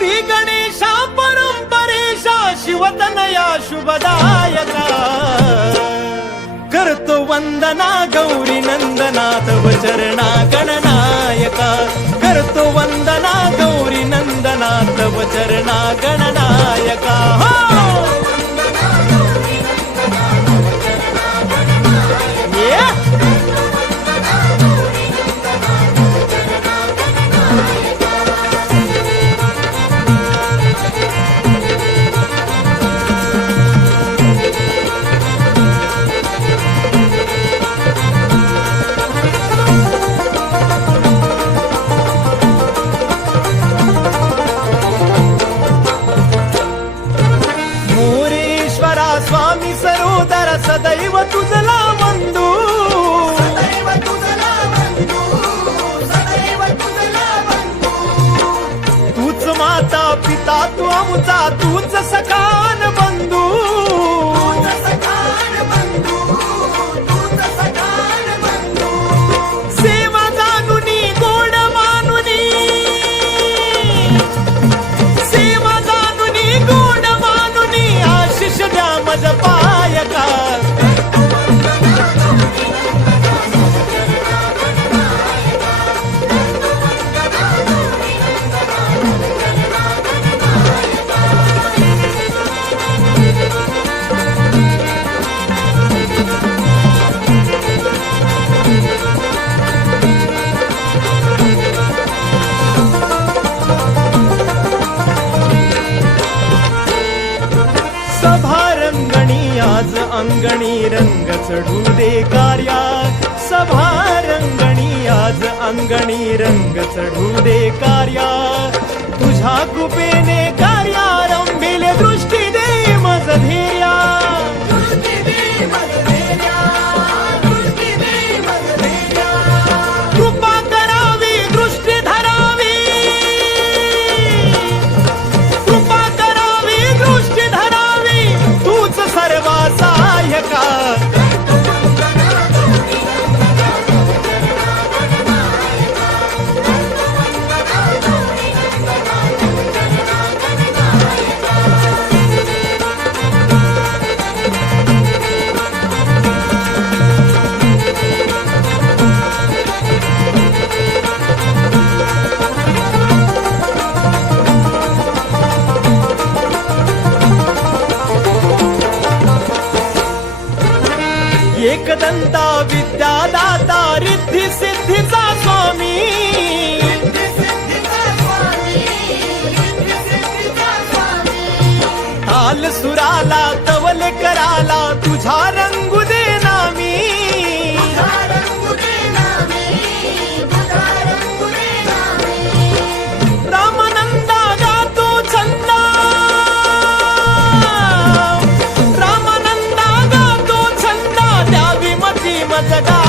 श्री गणेशा परंपरेशा शिवतनया शुभदायका करतो वंदना गौरी नंदना तव चरणा गणनायका करतो वंदना गौरी नंदना तव चरणा गणनायका स्वामी सरोदर सदैव तुझला वंदू सदैव तुझला बंधू सदैव तुझला बंधू. तूच माता पिता तू आमचा तूच सखान अंगणी रंग चढू दे कार्या. सभा रंगणी आज अंगणी रंग चढू दे कार्या. तुझ्या कृपेने कार्या रंभिले दृष्टी दे मज धीर्या. एकदंता विद्यादाता रिद्धी सिद्धीचा स्वामी. स्वामी सिद्धीचा स्वामी ताल सुराला तवल कराला तुझा रंगू दे que te